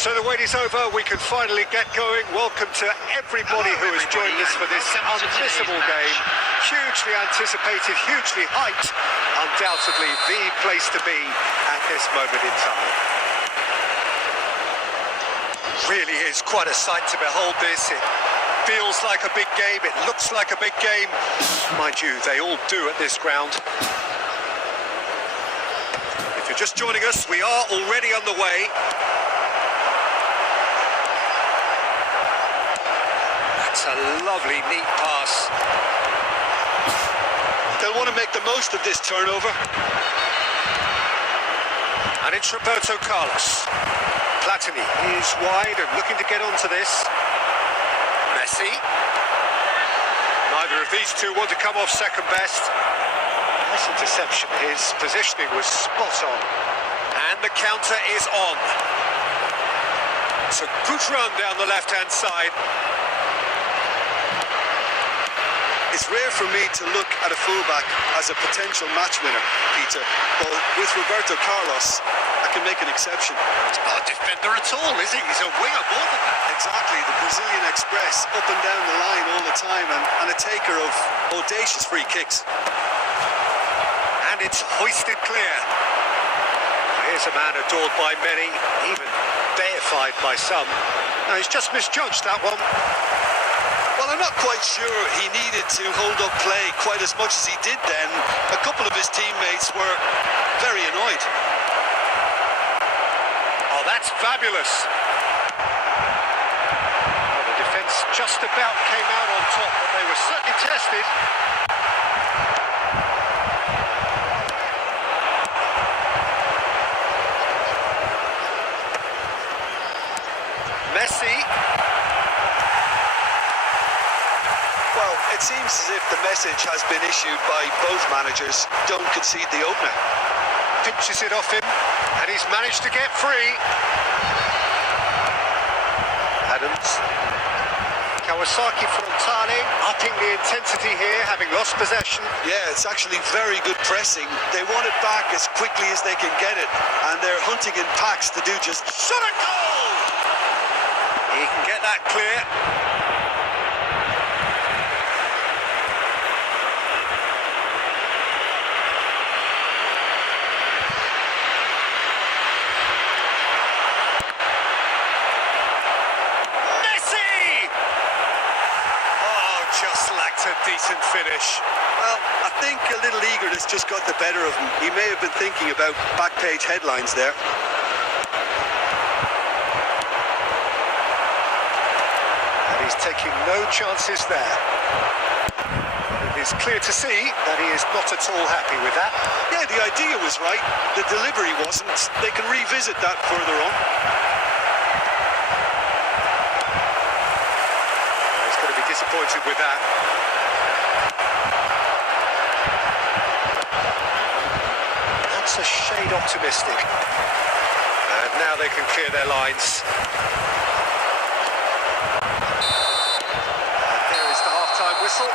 So the wait is over, we can finally get going. Welcome to everybody who has joined us for this unmissable game. Hugely anticipated, hugely hyped. Undoubtedly the place to be at this moment in time. Really is quite a sight to behold this. It feels like a big game, it looks like a big game. Mind you, they all do at this ground. If you're just joining us, we are already on the way. That's a lovely, neat pass. They'll want to make the most of this turnover. And it's Roberto Carlos. Platini is wide and looking to get onto this. Messi. Neither of these two want to come off second best. Nice interception. His positioning was spot on. And the counter is on. It's a good run down the left-hand side. It's rare for me to look at a fullback as a potential match winner, Peter, but with Roberto Carlos, I can make an exception. He's not a defender at all, is he? He's a winger more than that. Exactly, the Brazilian Express, up and down the line all the time, and a taker of audacious free kicks. And it's hoisted clear. Here's a man adored by many, even deified by some. No, he's just misjudged that one. Well, I'm not quite sure he needed to hold up play quite as much as he did then. A couple of his teammates were very annoyed. Oh, that's fabulous. Well, the defence just about came out on top, but they were certainly tested. Messi. Well, it seems as if the message has been issued by both managers. Don't concede the opener. Pinches it off him, and he's managed to get free. Adams. Kawasaki Frontale, upping the intensity here, having lost possession. Yeah, it's actually very good pressing. They want it back as quickly as they can get it, and they're hunting in packs to do just shot a goal! He can get that clear. Just lacked a decent finish. Well, I think a little eagerness just got the better of him. He may have been thinking about back page headlines there. And he's taking no chances there. It is clear to see that he is not at all happy with that. Yeah, the idea was right. The delivery wasn't. They can revisit that further on. Disappointed with that. That's a shade optimistic. And now they can clear their lines. And there is the half-time whistle.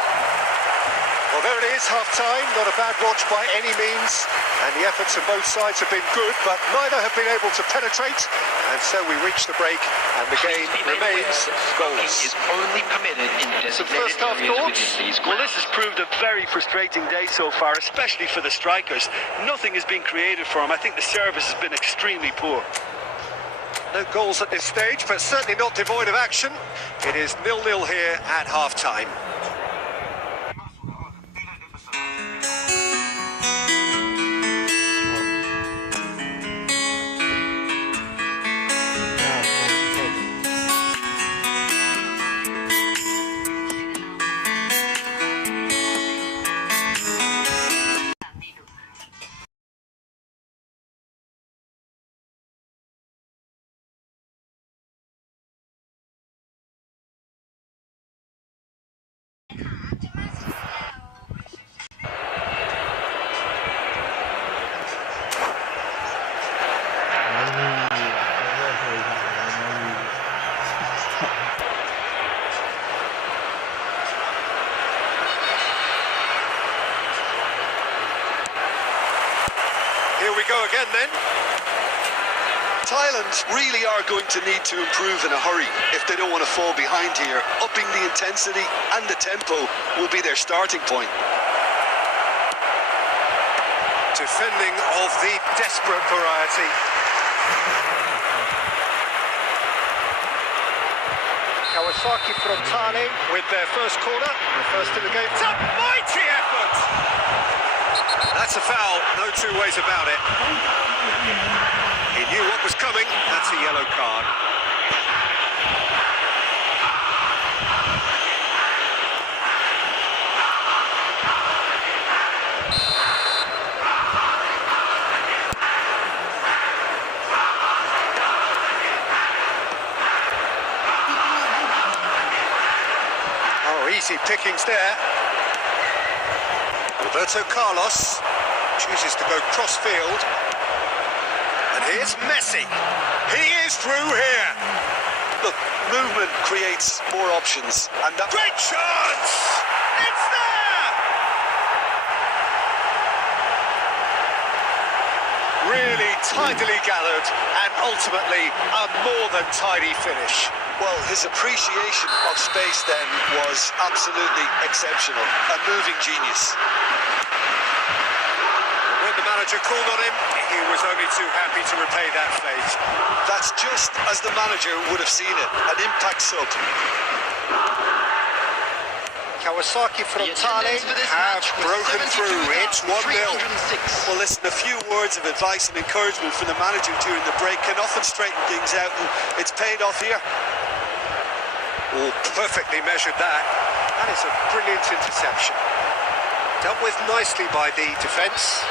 Well, there it is, half-time. Not a bad watch by any means. And the efforts of both sides have been good, but neither have been able to penetrate. And so we reach the break, and the game remains goalless. Is only permitted in designated First half areas thoughts? within these Well, grounds. this has proved a very frustrating day so far, especially for the strikers. Nothing has been created for them. I think the service has been extremely poor. No goals at this stage, but certainly not devoid of action. It is 0-0 here at half-time. Here we go again then. Thailand really are going to need to improve in a hurry if they don't want to fall behind here. Upping the intensity and the tempo will be their starting point. Defending of the desperate variety. Kawasaki Frontale with their first corner, the first in the game. It's a mighty effort! That's a foul, no two ways about it. He knew what was coming, that's a yellow card. Easy pickings there. Roberto Carlos chooses to go cross-field. And here's Messi. He is through here. Look, movement creates more options. And that great chance! It's there! Really tidily gathered and ultimately a more than tidy finish. Well, his appreciation of space then was absolutely exceptional. A moving genius. When the manager called on him, he was only too happy to repay that fate. That's just as the manager would have seen it. An impact sub. Kawasaki Frontale have broken through. It's 1-0. Well, listen, a few words of advice and encouragement from the manager during the break can often straighten things out, and it's paid off here. Oh, perfectly measured that. That is a brilliant interception. Dealt with nicely by the defence.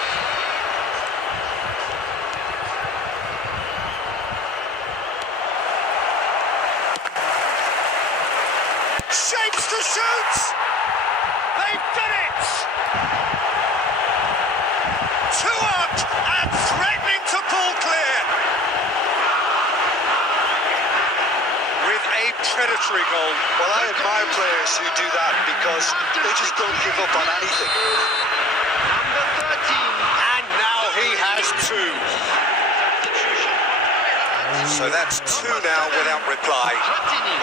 Shapes to shoot! They've done it! 2 up and threatening to pull clear. With a predatory goal. Well, I admire players who do that because they just don't give up on anything. Number 13. And now he has 2. So that's 2 now without reply.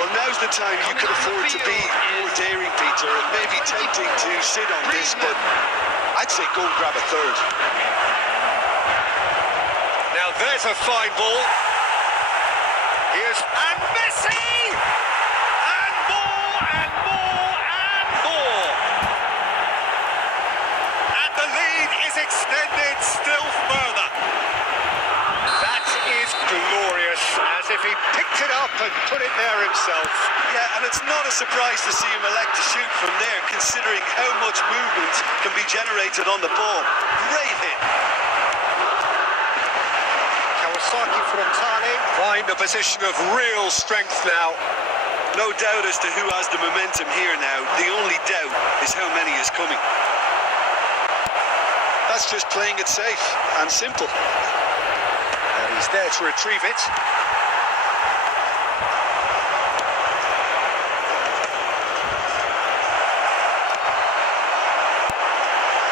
Well, now's the time you can afford to be more daring, Peter. It may be tempting to sit on this, but I'd say go and grab a third. Now there's a fine ball. Here's and Messi! And more and more and more. And the lead is extended still further. That is glorious, as if he picked it up and put it there himself. Yeah, and it's not a surprise to see him elect to shoot from there, considering how much movement can be generated on the ball. Great hit. Kawasaki Frontale find a position of real strength now. No doubt as to who has the momentum here now. The only doubt is how many is coming. That's just playing it safe and simple. And he's there to retrieve it.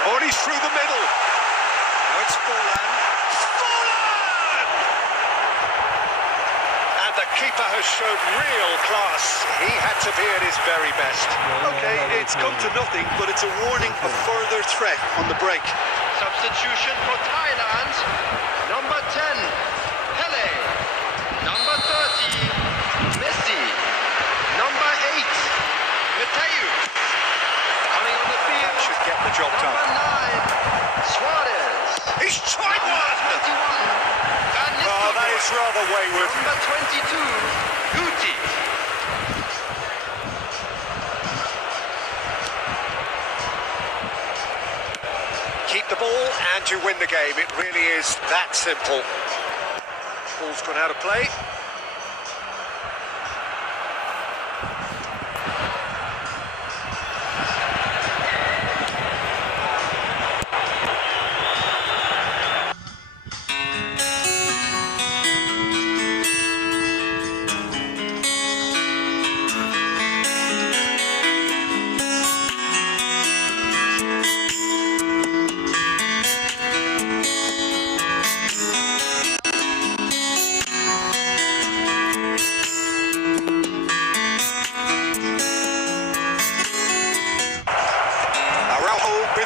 Bodies through the middle. Now it's Forlan. Forlan! And the keeper has shown real class. He had to be at his very best. Okay, it's come to nothing, but it's a warning of further threat on the break. Substitution for Thailand. Number 10, Pele. Number 30, Messi. Number 8, Mateu. Coming on the field. That should get the job done. Number 9, Suarez. He's tried one! 21, Oh, that is rather wayward. Number 22, Guti. Keep the ball and you win the game. It really is that simple. Ball's gone out of play.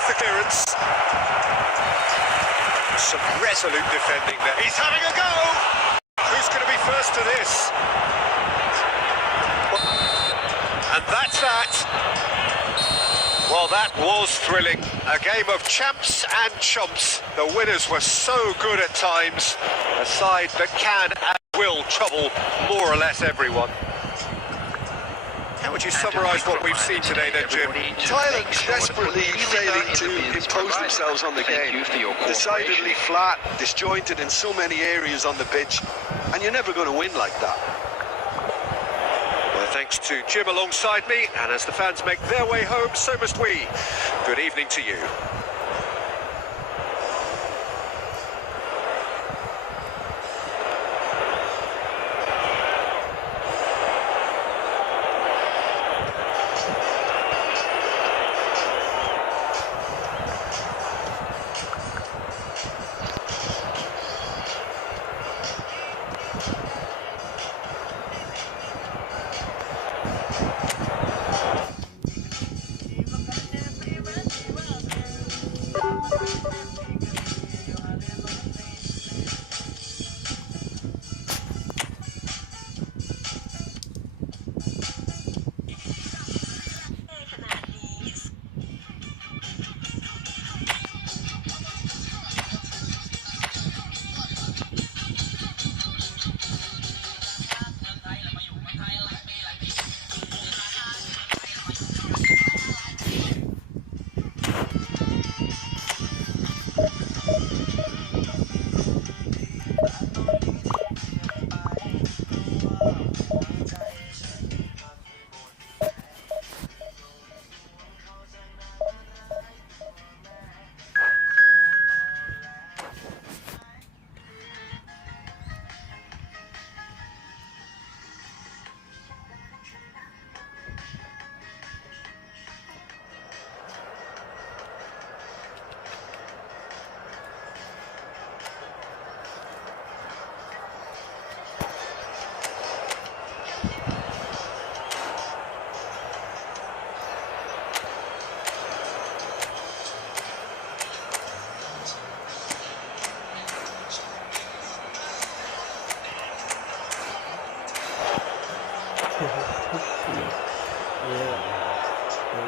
with the clearance. Some resolute defending there. He's having a go! Who's going to be first to this? And that's that. Well, that was thrilling. A game of champs and chumps. The winners were so good at times. A side that can and will trouble more or less everyone. How would you summarise what we've seen today then, Jim? Thailand desperately failing to impose themselves on the game. Decidedly flat, disjointed in so many areas on the pitch, and you're never going to win like that. Well, thanks to Jim alongside me, and as the fans make their way home, so must we. Good evening to you.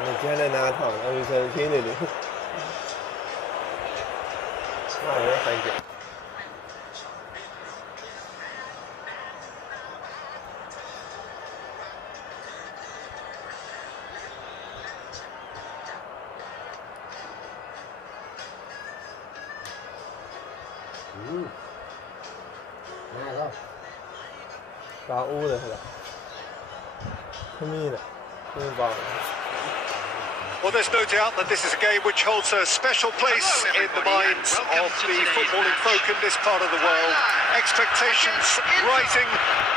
你现在拿躺我就生气了你那我要反击ง่ายแล้วปลาอู้เลยเหรอไม่มีเลยไม่บอล Well, there's no doubt that this is a game which holds a special place in the minds of the footballing folk in this part of the world. Expectations rising,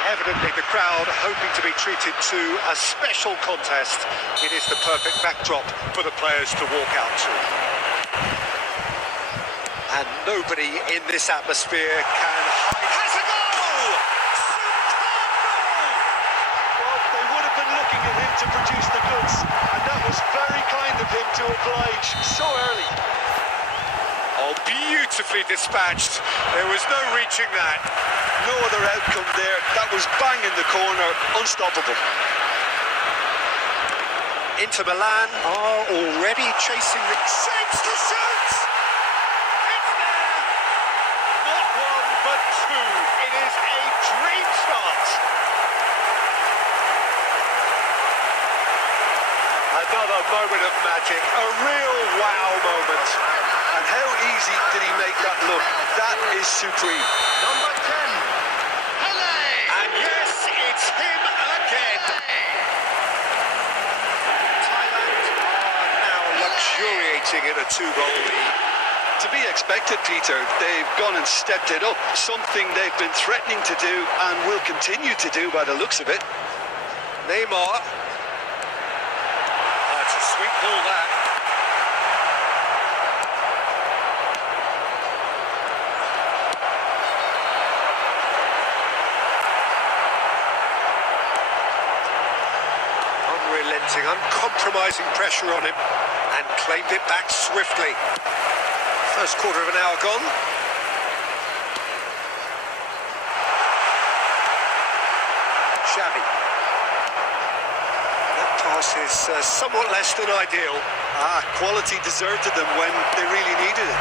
evidently the crowd hoping to be treated to a special contest. It is the perfect backdrop for the players to walk out to. And nobody in this atmosphere can hide. Has a goal! Well, they would have been looking at him to produce the goods, and that was very kind of him to oblige so early. Oh, beautifully dispatched. There was no reaching that. No other outcome there. That was bang in the corner, unstoppable. Inter Milan are already chasing the shapes to shoot. It's there. Not one, but two. It is a dream start. Another moment of magic, a real wow moment. And how easy did he make that look? That is supreme. Number 10, Pele! And yes, it's him again. Thailand are now luxuriating in a two-goal lead. To be expected, Peter. They've gone and stepped it up, something they've been threatening to do and will continue to do by the looks of it. Neymar. That's a sweet ball, that. Unrelenting, uncompromising pressure on him. and claimed it back swiftly. First quarter of an hour gone. Xavi. That pass is somewhat less than ideal. Quality deserted them when they really needed it.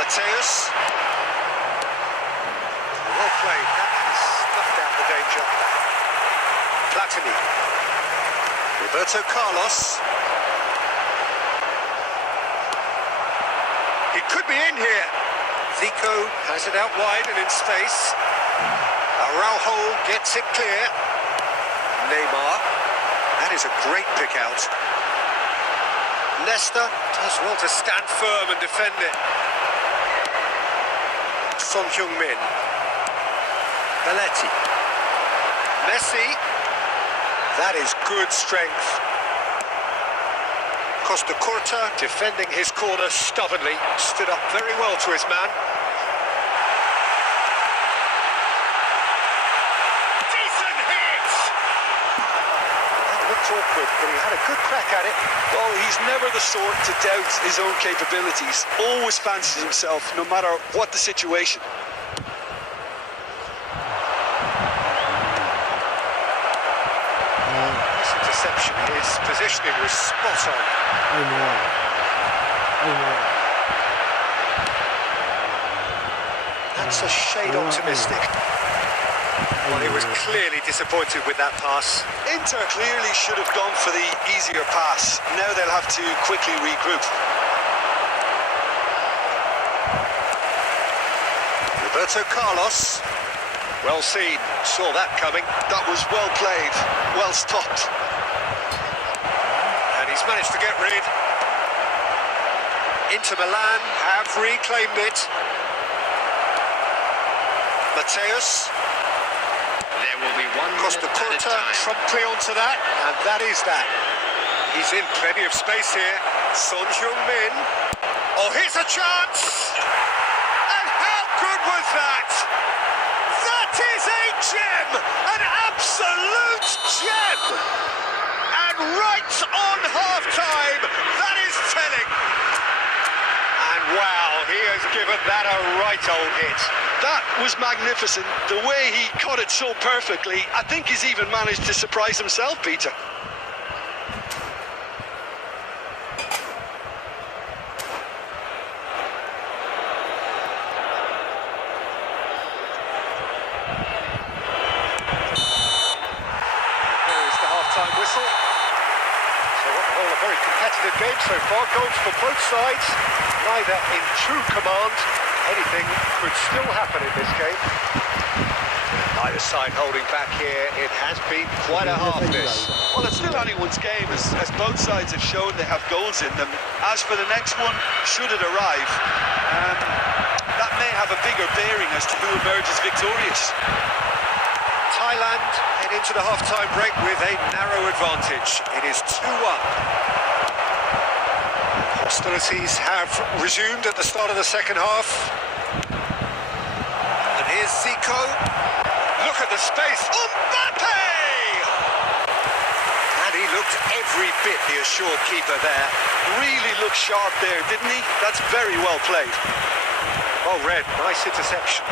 Mateus. Well played. That has snuffed out the danger. Platini. Roberto Carlos. He could be in here. Zico has it out wide and in space. Araujo gets it clear. Neymar. That is a great pick out. Leicester does well to stand firm and defend it. Son Heung-min. Belletti. Messi. That is good strength. Costa Curta defending his corner stubbornly. Stood up very well to his man. Decent hit! That looked awkward, but he had a good crack at it. Well, he's never the sort to doubt his own capabilities. Always fancies himself, no matter what the situation. This interception, his positioning was spot on. That's a shade optimistic. Well, he was clearly disappointed with that pass. Inter clearly should have gone for the easier pass. Now they'll have to quickly regroup. Roberto Carlos. Well seen, saw that coming. That was well played, well stopped. And he's managed to get rid. Inter Milan have reclaimed it. Mateus. There will be one Costa minute at a Curta time. promptly onto that, and that is that. He's in plenty of space here. Son Heung-min. Oh, here's a chance! And how good was that? That is a gem! An absolute gem! And right on half-time, that is telling. And wow, he has given that a right old hit. That was magnificent. The way he caught it so perfectly, I think he's even managed to surprise himself, Peter. There is the half-time whistle. So on the whole, a very competitive game so far. Goals for both sides, neither in true command. Anything could still happen in this game. Neither side holding back here. It has been quite a half this. Well, it's still anyone's game, as both sides have shown they have goals in them. As for the next one, should it arrive, that may have a bigger bearing as to who emerges victorious. Thailand head into the half-time break with a narrow advantage. It is 2-1. Hostilities have resumed at the start of the second half. And here's Zico. Look at the space. Mbappe! And he looked every bit the assured keeper there. Really looked sharp there, didn't he? That's very well played. Well read, nice interception.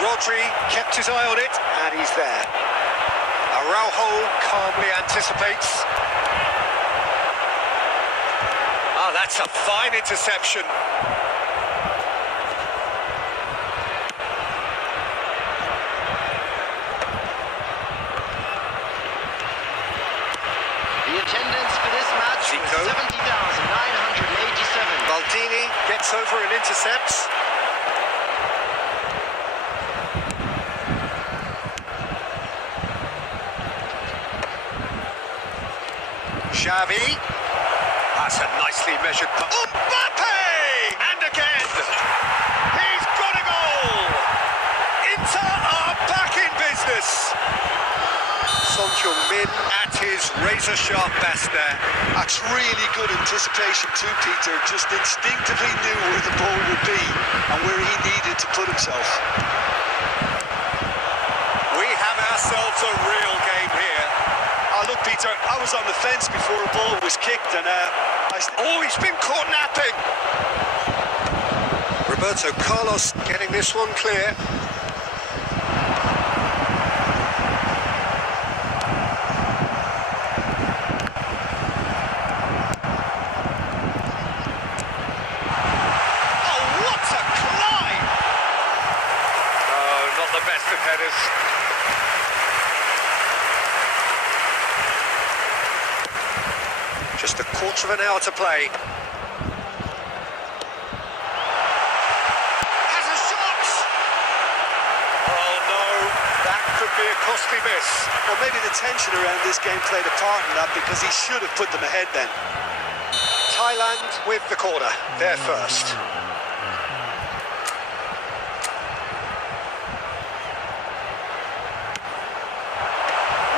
Rodri kept his eye on it, and he's there. Araujo calmly anticipates. Ah, that's a fine interception. The attendance for this match Zico. was 70,987. Maldini gets over and intercepts. Xavi. That's a nicely measured pass. Mbappe! And again! He's got a goal! Inter are back in business! Son Heung-min at his razor-sharp best there. That's really good anticipation too, Peter. Just instinctively knew where the ball would be and where he needed to put himself. themselves a real game here. Look, Peter, I was on the fence before a ball was kicked, and Oh, he's been caught napping. Roberto Carlos getting this one clear. oh, what a climb! Oh, not the best of headers. Just a quarter of an hour to play. Has a shot! Oh no, that could be a costly miss. Well, maybe the tension around this game played a part in that, because he should have put them ahead then. Thailand with the corner, they're first.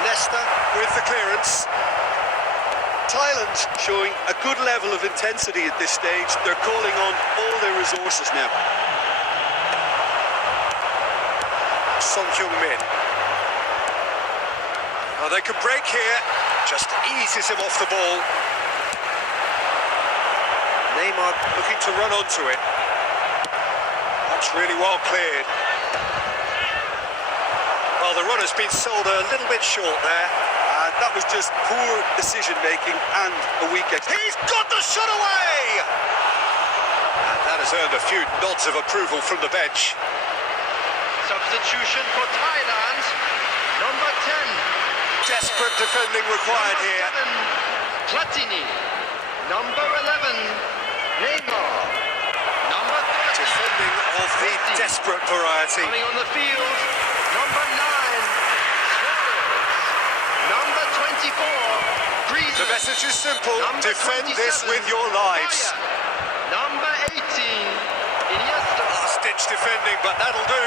Leicester with the clearance. Thailand showing a good level of intensity at this stage. They're calling on all their resources now. Son Heung-min. Oh, they could break here. Just eases him off the ball. Neymar looking to run onto it. That's really well cleared. Well, the run has been sold a little bit short there. That was just poor decision-making and a weak He's got the shot away! And that has earned a few nods of approval from the bench. Substitution for Thailand. Number 10. Desperate defending required Number here. 7, Platini. Number 11, Neymar. Number 30. Defending of the desperate variety. Coming on the field, number 9, number 24, Griezmann. The message is simple. Number Defend 27, this with your lives. Bayern. Number 18, Iniesta. Last-ditch defending, but that'll do.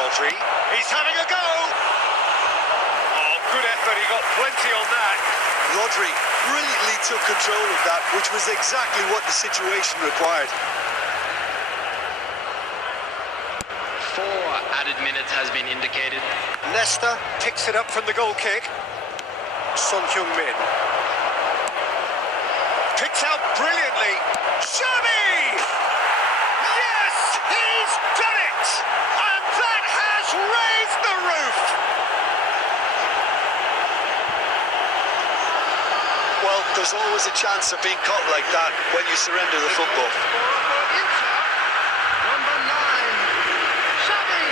Rodri. He's having a go. Oh, good effort. He got plenty on that. Rodri brilliantly took control of that, which was exactly what the situation required. 4 added minutes has been indicated. Leicester picks it up from the goal kick. Son Heung-min. Picked out brilliantly. Xavi! Yes! He's done it! And that has raised the roof! Well, there's always a chance of being caught like that when you surrender the football. Number 9, Xavi.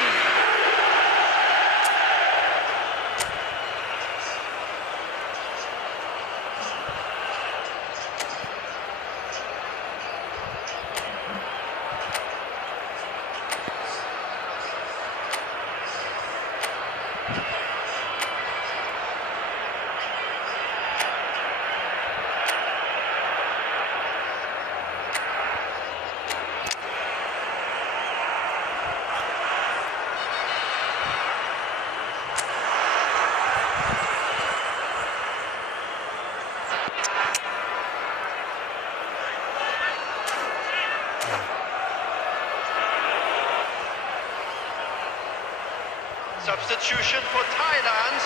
Substitution for Thailand.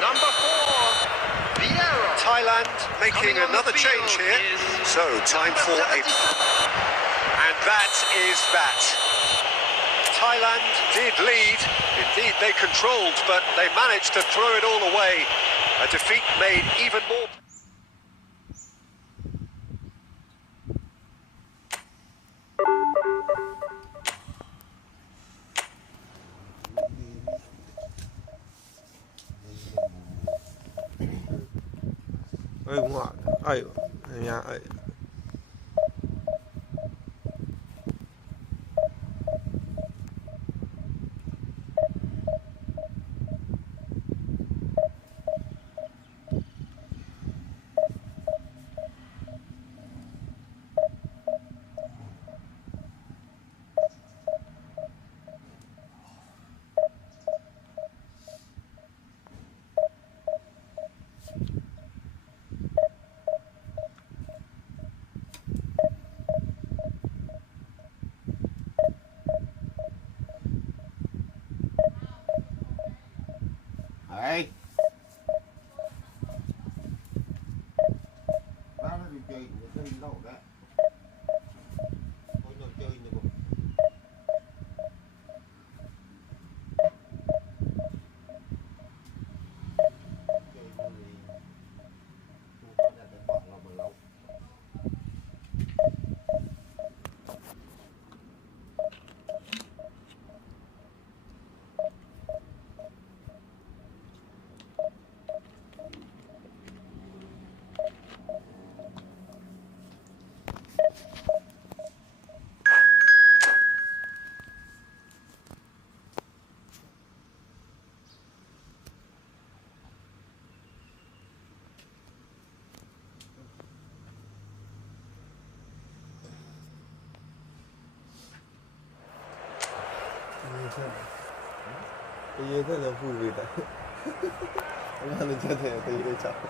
Number 4, Vieira. Thailand making Coming on the another field change here. is So, time for a... And that is that. Thailand did lead. Indeed, they controlled, but they managed to throw it all away. A defeat made even more... cũng ngọt ơi nhà ơi Đấy. Ba nó đi chơi nó đi đâu đấy. Ôi nó chơi nữa. Chơi gì? Không có đặt để bỏ lòng mà lâu. 이게 되는 부분이다. 엄마는 저한테 또 이래 잡고.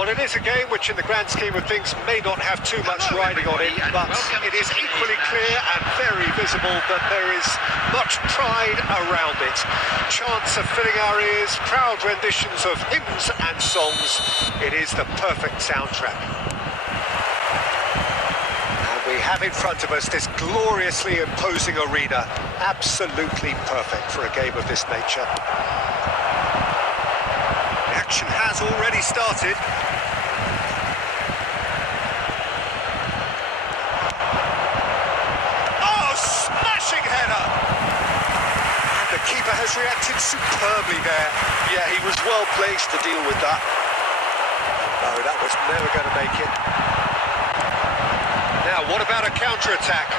Well, it is a game which in the grand scheme of things may not have too much riding on it, but it is equally clear and very visible that there is much pride around it. Chants are filling our ears, proud renditions of hymns and songs. It is the perfect soundtrack. And we have in front of us this gloriously imposing arena, absolutely perfect for a game of this nature. The action has already started. Keeper has reacted superbly there. Yeah, he was well placed to deal with that. No, that was never going to make it. Now, what about a counter-attack?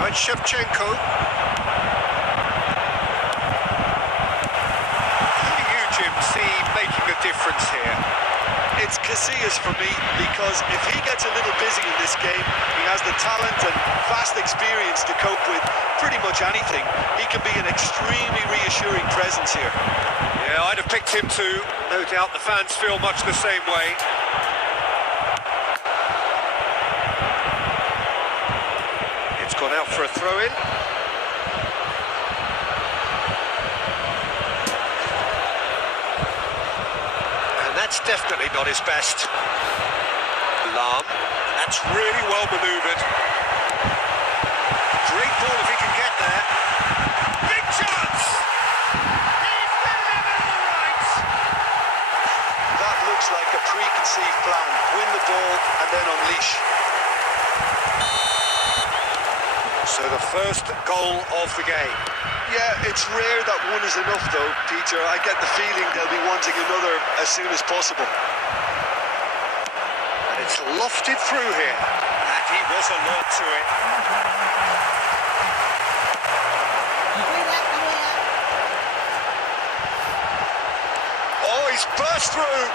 Right, Shevchenko. Who do you, Jim, see making a difference here? It's Casillas for me, because if he gets a little busy in this game, he has the talent and vast experience to cope with pretty much anything. He can be an extremely reassuring presence here. Yeah, I'd have picked him too. No doubt the fans feel much the same way. It's gone out for a throw-in. That's definitely not his best. Lam, that's really well manoeuvred. Great ball if he can get there. Big chance! He's delivered all right! That looks like a preconceived plan. Win the ball and then unleash. So the first goal of the game. Yeah, it's rare that one is enough though, Peter. I get the feeling they'll be wanting another as soon as possible. And it's lofted through here. And he was alert to it. Oh, he's burst through.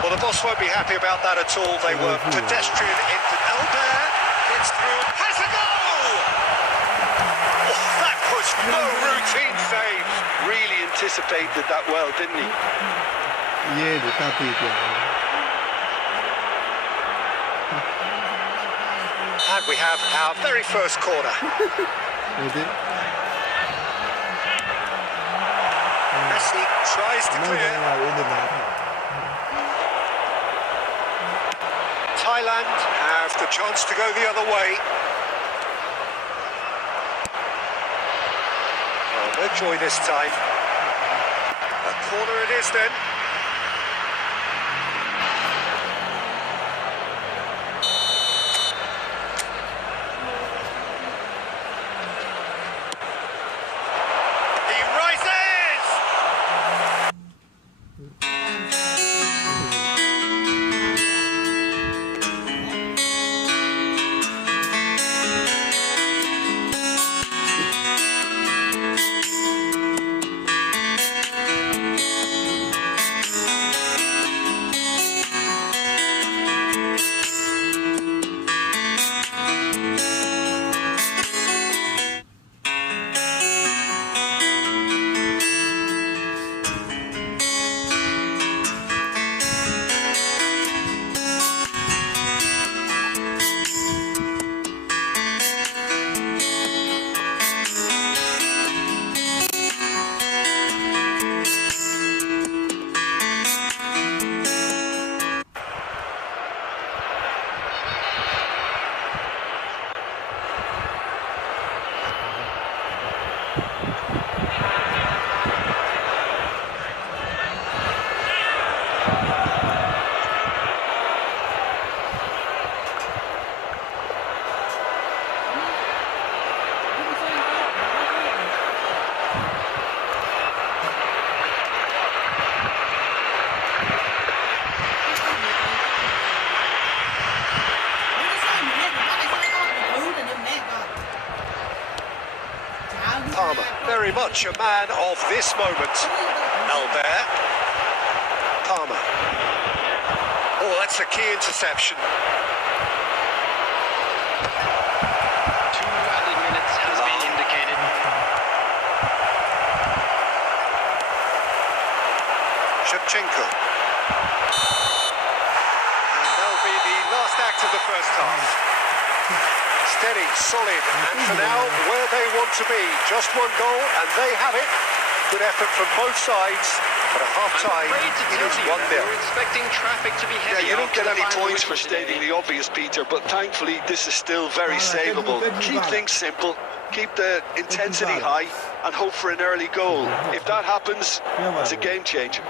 Well, the boss won't be happy about that at all. They were pedestrian in. Albert gets through. Has a goal! Oh, that was no routine save. Really anticipated that well, didn't he? Yeah, the copy again. And we have our very first corner. Is it? Messi tries to clear. Thailand have the chance to go the other way. No joy this time. A corner it is then. much a man of this moment. Albert. Palmer. Oh, that's a key interception. 2 added minutes has been indicated. Shevchenko. And that'll be the last act of the first half. Steady, solid, and for now, where they want to be. Just one goal, and they have it. Good effort from both sides, but at half-time, it is 1-0. We're expecting traffic to be Yeah, heavy. you don't after get the any final points whistle for stating today. the obvious, Peter, but thankfully this is still very savable. Keep things simple, keep the intensity high, and hope for an early goal. If that happens, it's a game changer.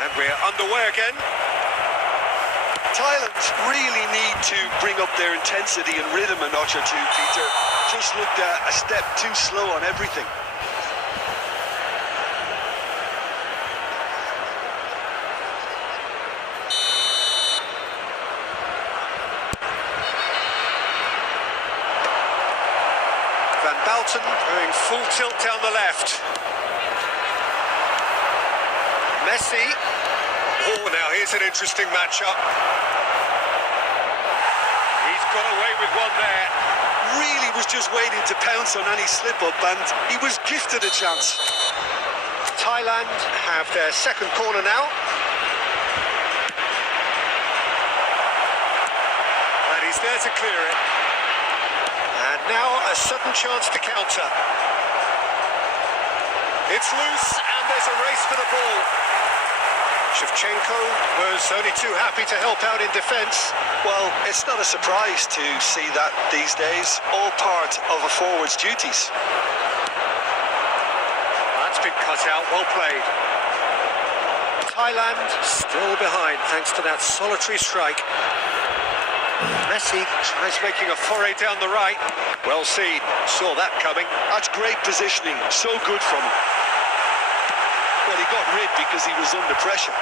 And we're underway again. Thailand really need to bring up their intensity and rhythm a notch or two, Peter. Just looked a step too slow on everything. Van Balten going full tilt down the left. Messi. Oh, now here's an interesting matchup. He's got away with one there. Really was just waiting to pounce on any slip-up, and he was gifted a chance. Thailand have their second corner now. And he's there to clear it. And now a sudden chance to counter. It's loose, and there's a race for the ball. Shevchenko was only too happy to help out in defence. Well, it's not a surprise to see that these days, all part of a forward's duties. That's been cut out, well played. Thailand still behind thanks to that solitary strike. Messi tries making a foray down the right. Well seen, saw that coming. That's great positioning, so good from him. Well, he got rid because he was under pressure.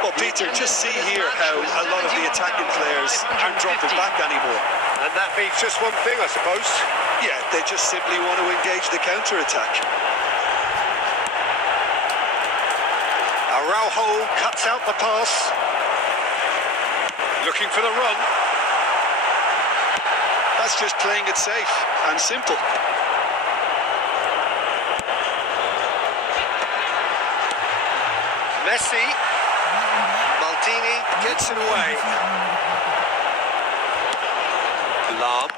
Well, Peter, just see here how a lot of the attacking players aren't dropping back anymore. And that means just one thing, I suppose. Yeah, they just simply want to engage the counter-attack. Araujo cuts out the pass. Looking for the run. That's just playing it safe and simple. Messi. Maldini gets it away. Lam.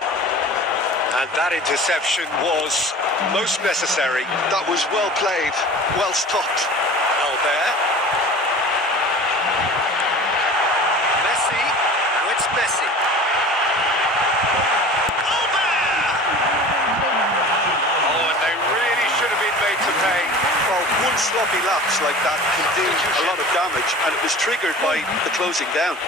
And that interception was most necessary. That was well played, well stopped. Albert. Messi. Now it's Messi. Albert! Oh, and they really should have been made to pay. Well, one sloppy lapse like that can do a lot of damage, and it was triggered by the closing down.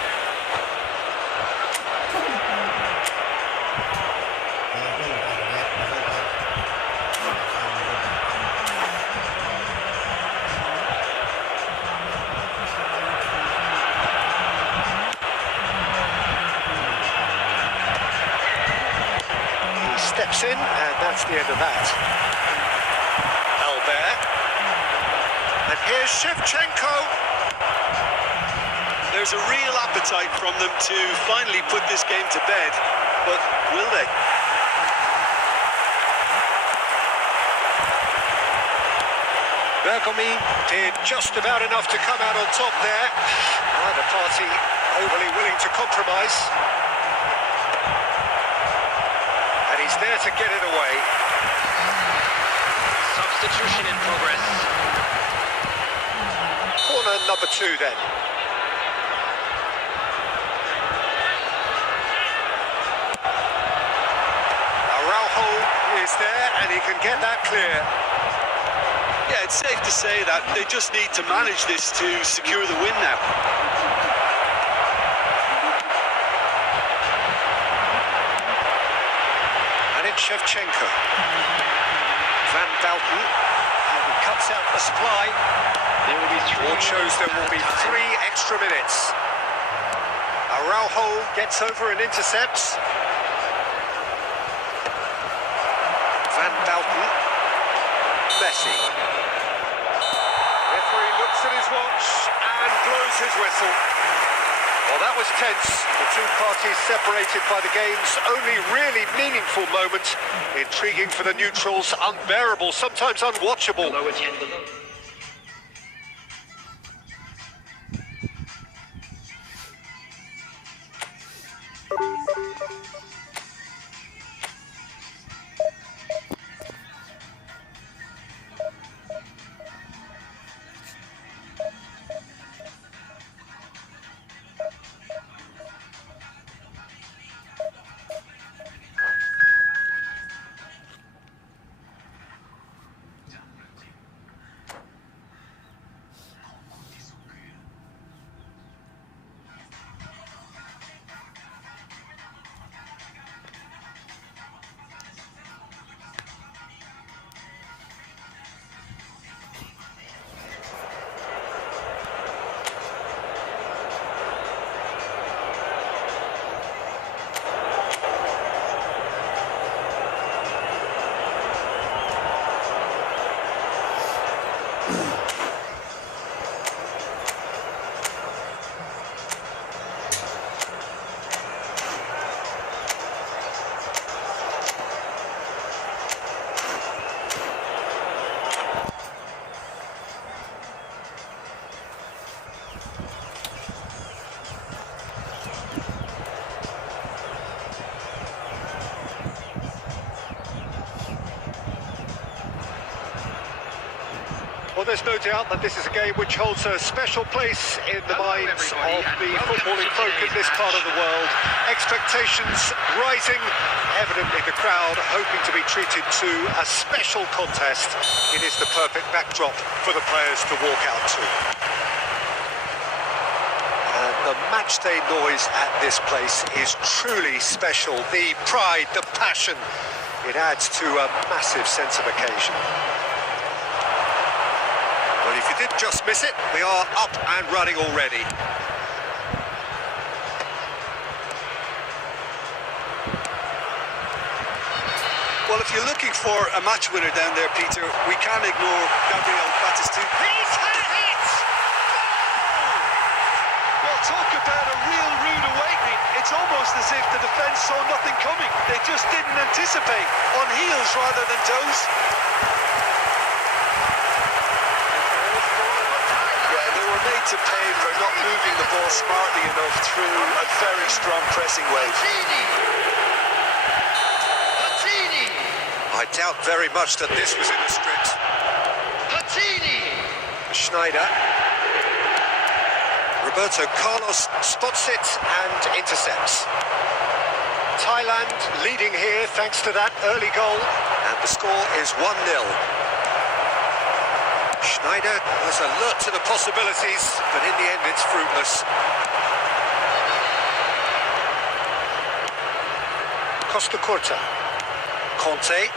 He steps in, and that's the end of that. Albert. And here's Shevchenko. There's a real appetite from them to finally put this game to bed, but will they? Bergomi did just about enough to come out on top there. Neither party overly willing to compromise. And he's there to get it away. Substitution in progress. Oh, corner number 2 then. Araujo is there and he can get that clear. Yeah, it's safe to say that they just need to manage this to secure the win now. And it's Shevchenko. Van Dalton cuts out the supply. There will be Board shows there will be 3 extra minutes. Araujo gets over and intercepts. Van Dalton. Messi. Referee looks at his watch and blows his whistle. Well, that was tense. The two parties separated by the game's only really meaningful moment. Intriguing for the neutrals, unbearable, sometimes unwatchable. lower 10 below. Well, there's no doubt that this is a game which holds a special place in the minds of the footballing folk in this part of the world. Expectations rising, evidently the crowd hoping to be treated to a special contest. It is the perfect backdrop for the players to walk out to. And the matchday noise at this place is truly special. The pride, the passion, it adds to a massive sense of occasion. Well, if you did just miss it, we are up and running already. Well, if you're looking for a match winner down there, Peter, we can't ignore Gabriel Batistuta. He's had it! Well, talk about a real rude awakening. It's almost as if the defence saw nothing coming. They just didn't anticipate, on heels rather than toes. Yeah, they were made to pay for not moving the ball smartly enough through a very strong pressing wave. I doubt very much that this was in the script. Schneider. Roberto Carlos spots it and intercepts. Thailand leading here thanks to that early goal, and the score is 1-0. Schneider was alert to the possibilities, but in the end it's fruitless. Costa Curta. Conte.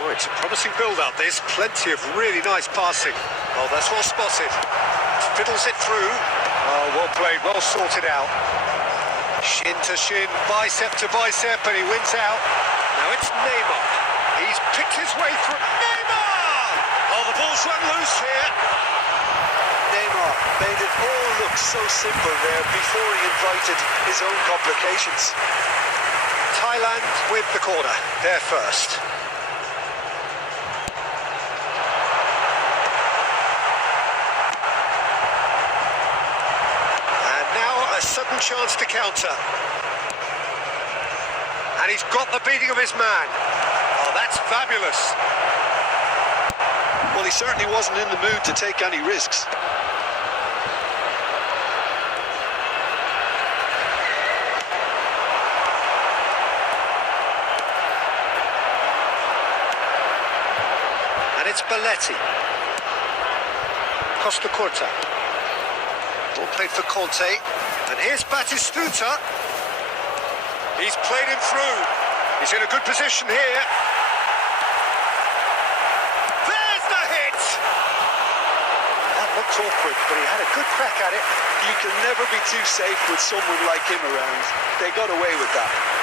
Oh, it's a promising build-up, this. Plenty of really nice passing. Oh, that's well spotted. Fiddles it through. Oh, well played, well sorted out. Shin to shin, bicep to bicep, and he wins out. Now it's Neymar. He's picked his way through. Neymar! Oh, the ball's run loose here. Neymar made it all look so simple there before he invited his own complications. Thailand with the corner, they're first. And now a sudden chance to counter. And he's got the beating of his man. Oh, that's fabulous. Well, he certainly wasn't in the mood to take any risks. it's Balletti. Costa Curta. Ball played for Conte. And here's Batistuta. He's played him through. He's in a good position here. There's the hit! That looked awkward, but he had a good crack at it. You can never be too safe with someone like him around. They got away with that.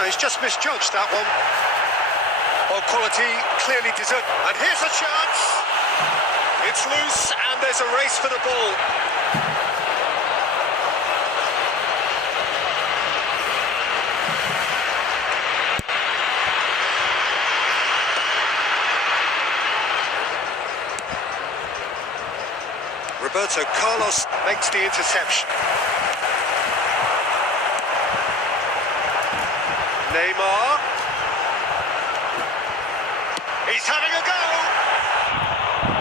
No, he's just misjudged that one. Oh, quality clearly deserved. And here's a chance. It's loose, and there's a race for the ball. Roberto Carlos makes the interception. Neymar. He's having a go.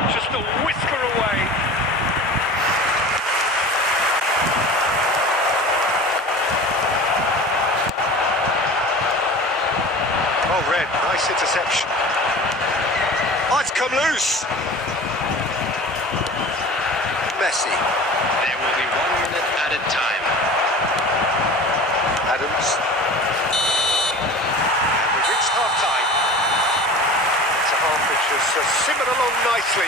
Just a whisker away. Oh, Red, nice interception. Oh, it's come loose. Messi. There will be 1 minute added time. Adams. And we've reached half-time. It's a half which has simmered along nicely,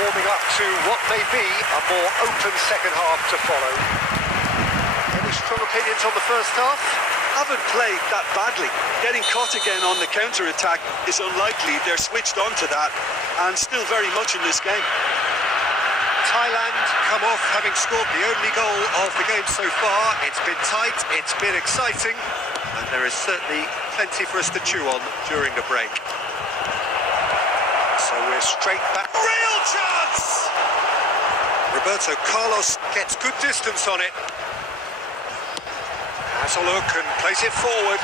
warming up to what may be a more open second half to follow. Any strong opinions on the first half? Haven't played that badly. Getting caught again on the counter-attack is unlikely. They're switched on to that and still very much in this game. Thailand come off having scored the only goal of the game so far. It's been tight, it's been exciting, and there is certainly plenty for us to chew on during the break. So we're straight back. Real chance! Roberto Carlos gets good distance on it. Has a look and plays it forward.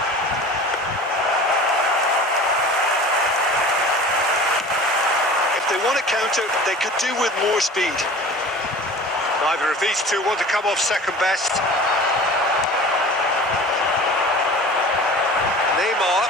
If they want to counter, they could do with more speed. Neither of these two want to come off second best. Neymar.